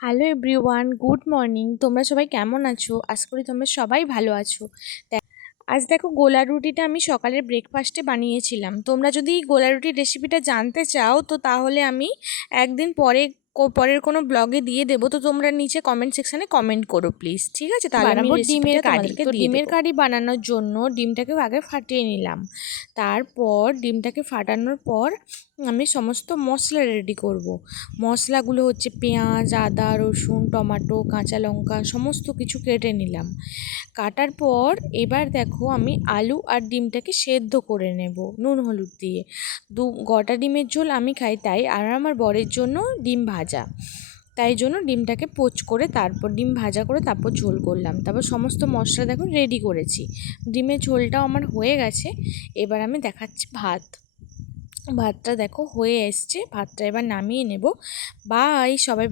Hello everyone, good morning. তোমরা সবাই কেমন আছো? আশা করি তোমরা সবাই ভালো আছো। আজ দেখো, গোলা রুটিটা আমি সকালের ব্রেকফাস্টে বানিয়েছিলাম। তোমরা যদি এই গোলা রুটির রেসিপিটা জানতে চাও তো তাহলে আমি একদিন পরের কোনো ব্লগে দিয়ে দেবো। তো তোমরা নিচে কমেন্ট সেকশানে কমেন্ট করো প্লিজ, ঠিক আছে? তাহলে আমি বানাবো রেসিপিটা ডিমের কারি। তোমাদেরকে তো দিয়ে ডিমের দেবো। কারি বানানোর জন্য ডিমটাকে আগে ফাটিয়ে নিলাম। তারপর ডিমটাকে ফাটানোর পর আমি সমস্ত মশলা রেডি করব। মশলাগুলো হচ্ছে পেঁয়াজ, আদা, রসুন, টমেটো, কাঁচা লঙ্কা সমস্ত কিছু কেটে নিলাম। কাটার পর এবার দেখো আমি আলু আর ডিমটাকে সেদ্ধ করে নেব নুন হলুদ দিয়ে। গোটা ডিমের ঝোল আমি খাই তাই, আর আমার বরের জন্য ডিম ভাজা, তাই জন্য ডিমটাকে পোচ করে তারপর ডিম ভাজা করে তারপর ঝোল করলাম। তারপর সমস্ত মশলা দেখো রেডি করেছি। ডিমের ঝোলটাও আমার হয়ে গেছে। এবার আমি দেখাচ্ছি ভাতটা দেখো হয়ে এসছে। ভাতটা এবার নামিয়ে নেব। বাই সবাই।